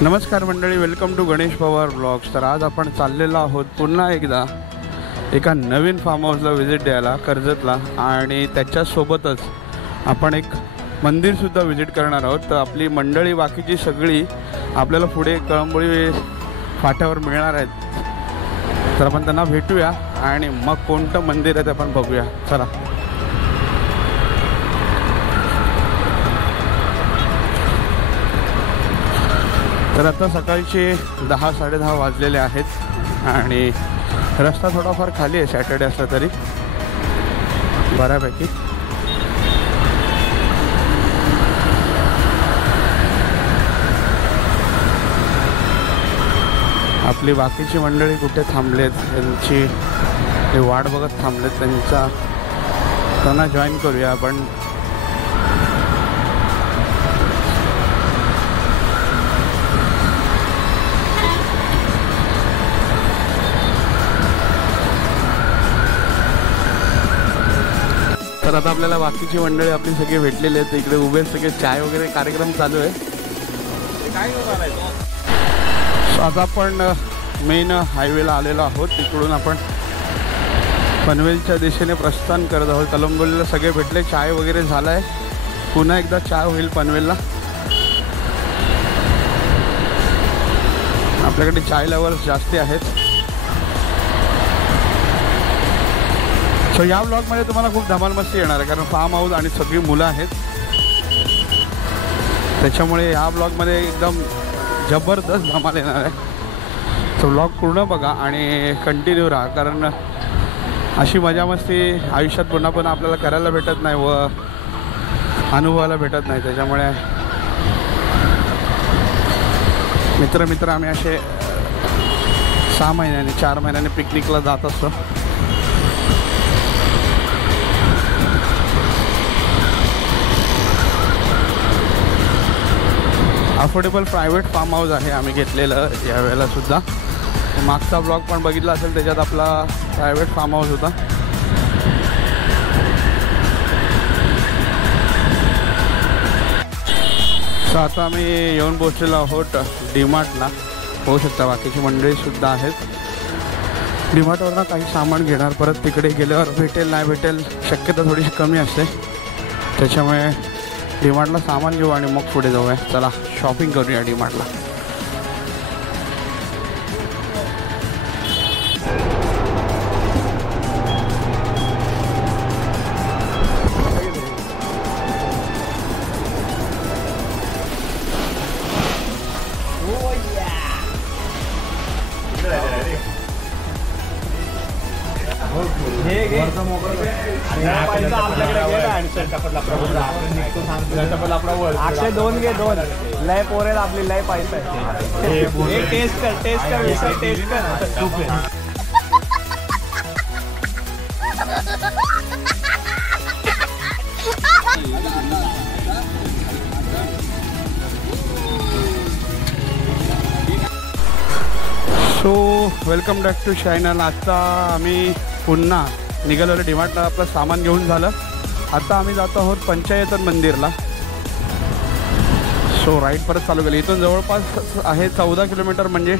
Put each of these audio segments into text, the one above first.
नमस्कार मंडळी, welcome to Ganesh Pawar blogs. तर आज आपण चाललेलो आहोत पुन्हा एकदा एका नवीन फार्म हाऊसला व्हिजिट द्यायला कर्जतला, आणि त्याच्यासोबतच आपण एक मंदिरसुद्धा व्हिजिट करणार आहोत। तर आपली मंडळी बाकीची सगळी आपल्याला पुढे कळंबोळी फाट्यावर मिळणार आहेत, तर आपण त्यांना भेटूया आणि मग कोणतं मंदिर आहे ते आपण बघूया। चला। तर आता सकाळचे 10-10:30 वाजलेले आहेत आणि रस्ता थोडाफार खाली आहे, सॅटर्डे असला तरी बऱ्यापैकी। आपली बाकीची मंडळी कुठे थांबलेत, त्यांची ते वाट बघत थांबलेत, त्यांना जॉईन करूया आपण। तर आता आपल्याला बाकीची मंडळी आपली सगळे भेटलेले आहेत, इकडे उभे सगळे चाय वगैरे कार्यक्रम चालू आहे। आता आपण मेन हायवेला आलेलो आहोत, तिकडून आपण पनवेलच्या दिशेने प्रस्थान करत आहोत। कळंबोलीला सगळे भेटले, चाय वगैरे झाला आहे, पुन्हा एकदा चाय होईल पनवेलला। आपल्याकडे चाय लवर्स जास्ती आहेत। सो या ब्लॉगमध्ये तुम्हाला खूप धमाल मस्ती येणार आहे, कारण फार्म हाऊस आणि सगळी मुलं आहेत, त्याच्यामुळे या ब्लॉगमध्ये एकदम जबरदस्त धमाल येणार आहे। तो ब्लॉग पूर्ण बघा आणि कंटिन्यू राहा, कारण अशी मजा मस्ती आयुष्यात पुन्हा पुन्हा आपल्याला करायला भेटत नाही व अनुभवायला भेटत नाही। त्याच्यामुळे मित्र आम्ही असे 6 महिन्यांनी 4 महिन्यांनी पिकनिकला जात असतो। अफोर्डेबल प्रायव्हेट फार्म हाऊस आहे आम्ही घेतलेलं यावेळेला सुद्धा। मागचा ब्लॉग पण बघितला असेल, त्याच्यात आपला प्रायव्हेट फार्म हाऊस होता। तर आता आम्ही येऊन पोहोचलेलो आहोत डीमार्टला। होऊ शकता बाकीची मंडळीसुद्धा आहेत। डीमार्टवरनं काही सामान घेणार, परत तिकडे गेल्यावर भेटेल नाही भेटेल शक्यता थोडीशी कमी असते, त्याच्यामुळे डीमार्टला सामान घेऊ आणि मग पुढे जाऊया। चला शॉपिंग करूया डीमार्टला। अक्षय 2 घे, 2 लय पोरेल आपली, लय पैसा आहे। टेस्ट कर विषय टेस्ट कर। So welcome back to channel. आता आम्ही पुन्हा निघालो डीमार्टला, आपलं सामान घेऊन झालं। आता आम्ही जातो आहोत पंचायतन मंदिरला। सो राईड परत चालू केली, इथून जवळपास आहे 14 किलोमीटर, म्हणजे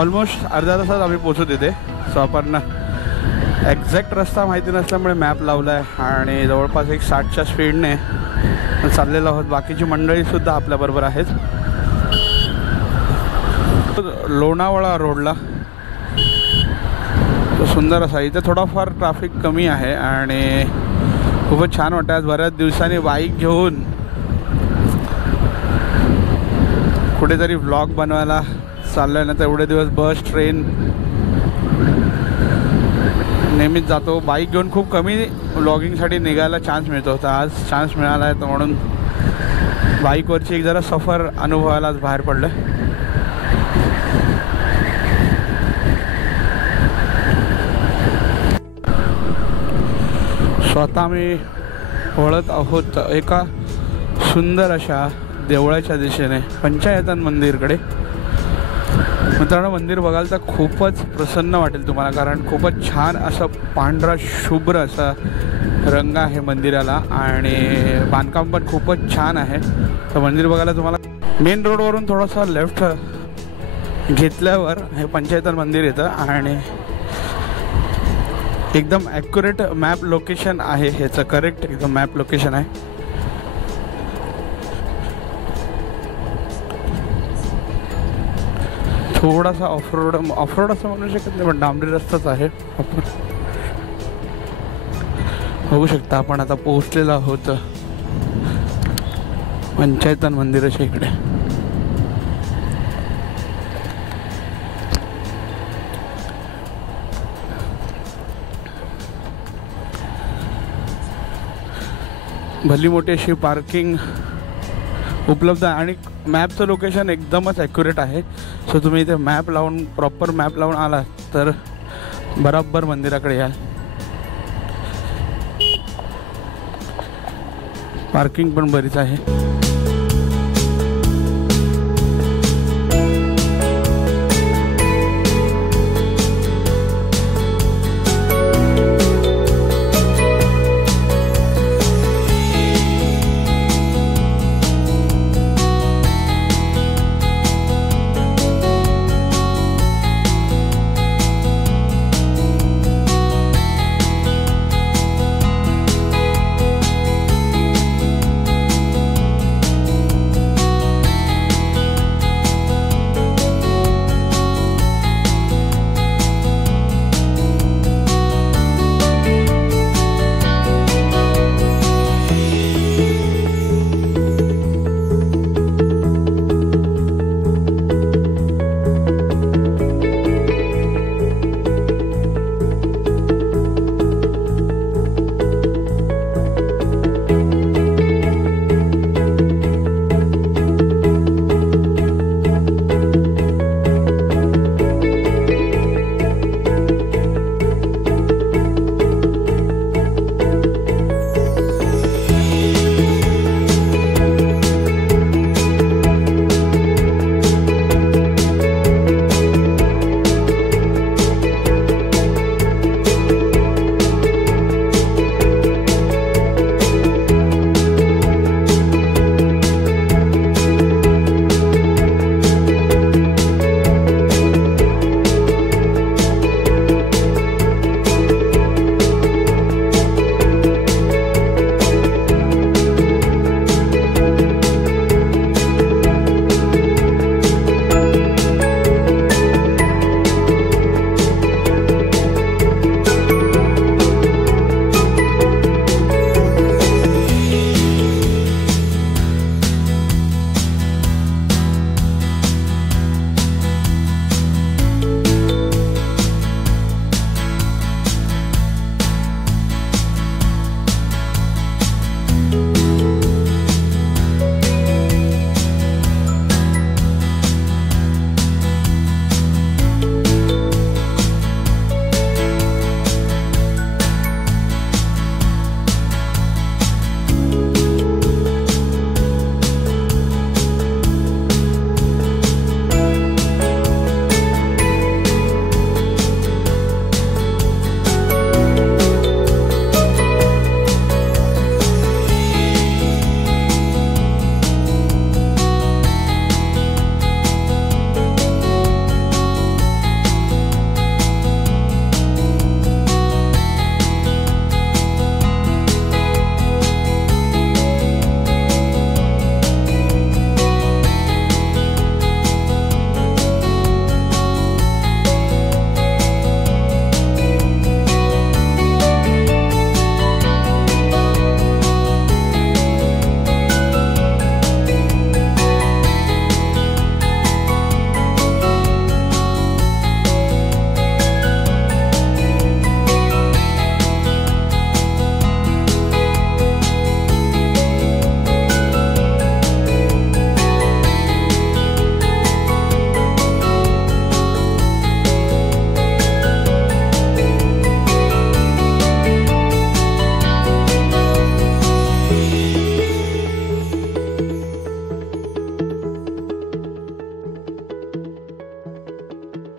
ऑलमोस्ट अर्ध्या तासात आम्ही पोचू तिथे। सो आपण एक्झॅक्ट रस्ता माहिती नसल्यामुळे मॅप लावला आहे आणि जवळपास एक 60च्या स्पीडने चाललेलो आहोत। बाकीची मंडळीसुद्धा आपल्याबरोबर आहेत। लोणावळा रोडला तो सुंदर असा, इथे थोडाफार ट्रॅफिक कमी आहे आणि खूपच छान वाटतं। आज बऱ्याच दिवसांनी बाईक घेऊन कुठेतरी व्लॉग बनवायला चाललं आहे, ना तेवढे दिवस बस ट्रेन नेहमीच जातो। बाईक घेऊन खूप कमी व्लॉगिंगसाठी निघायला चान्स मिळतो, तर आज चान्स मिळाला आहे, तर म्हणून बाईकवरची एक जरा सफर अनुभवायला आज बाहेर पडलं आहे। स्वतः आम्ही वळत आहोत एका सुंदर अशा देवळाच्या दिशेने पंचायतन मंदिरकडे। मित्रांनो, मंदिर बघाल तर खूपच प्रसन्न वाटेल तुम्हाला, कारण खूपच छान असं पांढरा शुभ्र असा रंग आहे मंदिराला आणि बांधकाम पण खूपच छान आहे। तर मंदिर बघायला तुम्हाला मेन रोडवरून थोडासा लेफ्ट घेतल्यावर हे पंचायतन मंदिर येतं आणि एकदम ॲक्युरेट मॅप लोकेशन आहे ह्याचं, करेक्ट एकदम मॅप लोकेशन आहे. थोडासा ऑफरोड असं म्हणू शकत नाही, पण डांबरी रस्ताच आहे. आपण बघू शकता आपण आता पोहोचलेलो आहोत पंचायतन मंदिराच्या इकडे. भली मोठी अशी पार्किंग उपलब्ध आहे आणि मॅपचं लोकेशन एकदमच ॲक्युरेट आहे. सो तुम्ही इथे मॅप लावून प्रॉपर मॅप लावून आला तर बराबर मंदिराकडे याल. पार्किंग पण बरीच आहे.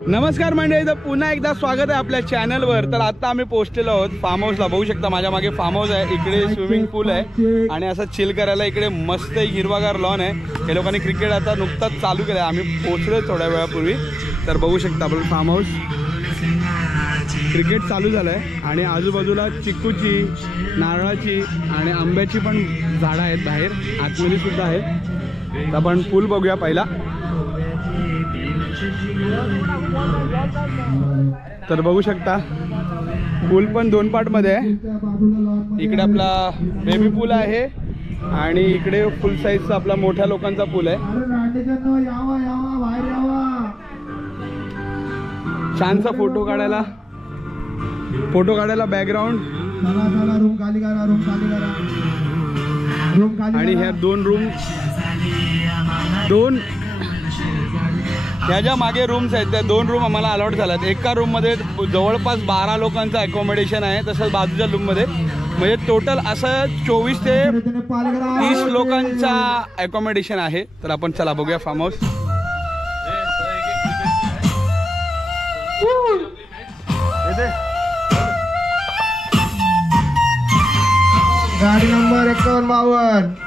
नमस्कार मंडळी, तर पुन्हा एकदा स्वागत आहे आपल्या चॅनलवर. तर आता आम्ही पोहोचलेलो आहोत फार्म हाऊसला. बघू शकता माझ्या मागे फार्म हाऊस आहे, इकडे स्विमिंग पूल आहे आणि असं चिल करायला इकडे मस्त एक हिरवागार लॉन आहे. हे लोकांनी क्रिकेट आता नुकताच चालू केलं, आम्ही पोहोचलो थोड्या वेळापूर्वी. तर बघू शकता आपलं फार्म हाऊस, क्रिकेट चालू झालं आहे आणि आजूबाजूला चिक्कूची, नारळाची आणि आंब्याची पण झाडं आहेत बाहेर, आतमध्ये सुद्धा आहेत. तर आपण पूल बघूया पहिला. तर बघू शकता पूल पण 2 पार्टमध्ये आहे. इकडे आपला बेबी पूल आहे आणि इकडे फुल साईजचा आपला मोठ्या लोकांचा पूल आहे. छानसा फोटो काढायला बॅकग्राऊंड. आणि ह्या 2 रूम, ह्या ज्या मागे रूम्स आहेत त्या 2 रूम आम्हाला अलॉट झाल्यात. एका रूममध्ये जवळपास 12 लोकांचं अकोमोडेशन आहे, तसंच बाजूच्या रूममध्ये म्हणजे टोटल असं 24 ते 30 लोकांचा अकोमोडेशन आहे. तर आपण चला बघूया फार्म हाऊस. गाडी नंबर 5152.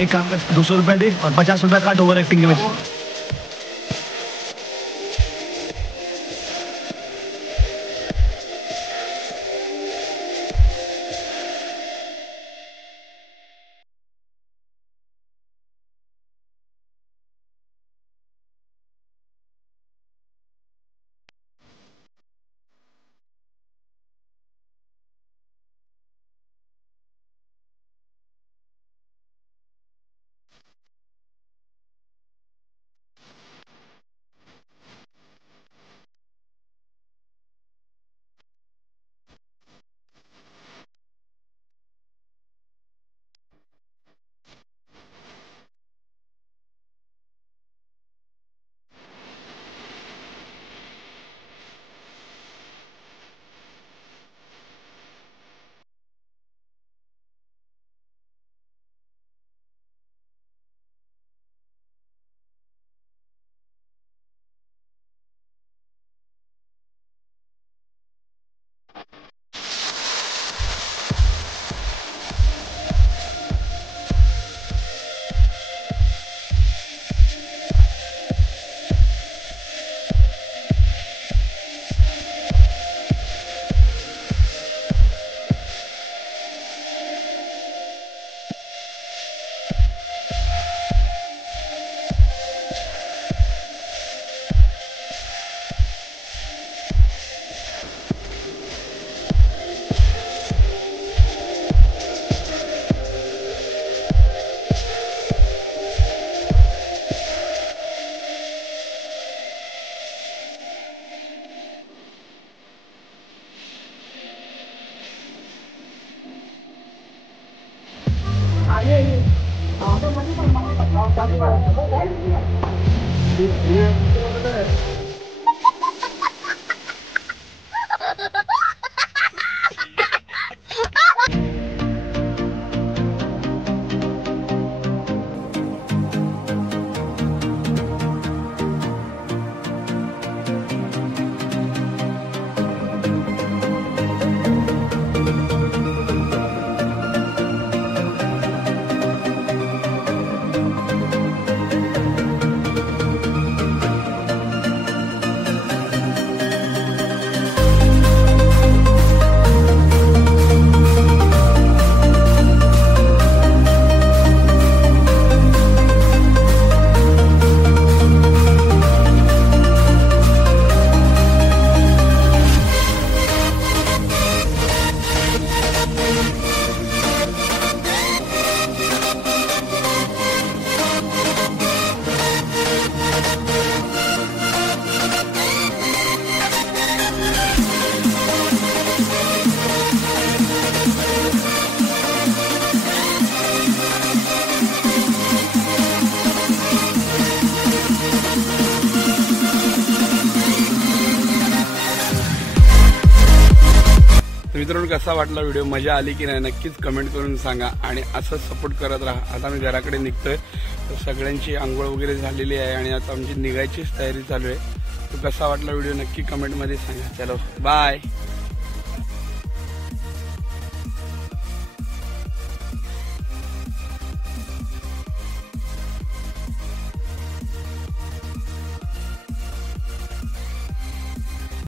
एक काम कर, 200 रुपया दे और 50 रुपया काट ओवर एक्टिंग के में. मित्रांनो कसा वाटला व्हिडिओ, मजा आली की नाही नक्कीच कमेंट करून सांगा आणि असंच सपोर्ट करत राहा. आता मी घराकडे निघतोय, तर सगळ्यांची आंघोळ वगैरे झालेली आहे आणि आता आमची निघायचीच तयारी चालू आहे. तो कसा वाटला व्हिडिओ नक्की कमेंटमध्ये सांगा. चलो बाय.